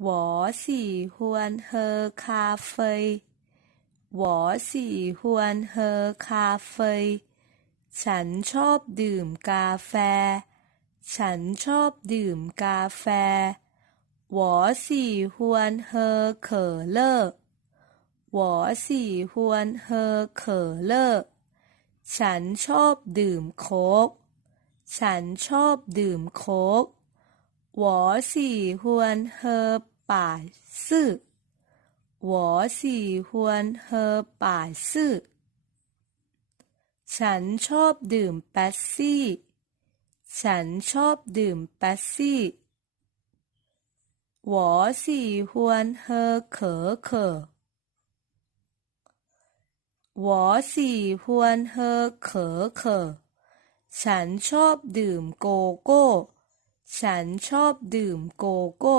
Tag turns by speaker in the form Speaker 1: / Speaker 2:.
Speaker 1: 我喜欢喝咖啡我喜欢喝咖啡ฉันชอบดื่มกาแฟ ฉันชอบดื่มกาแฟ我喜欢喝可乐我喜欢喝可乐ฉันชอบดื่มโค้ก ฉันชอบดื่มโค้ก我喜欢喝 百事我喜欢喝百事ฉันชอบดื่มเป๊ปซี่ ฉันชอบดื่มเป๊ปซี่我喜欢喝可可我喜欢喝可可ฉันชอบดื่มโกโก้ ฉันชอบดื่มโกโก้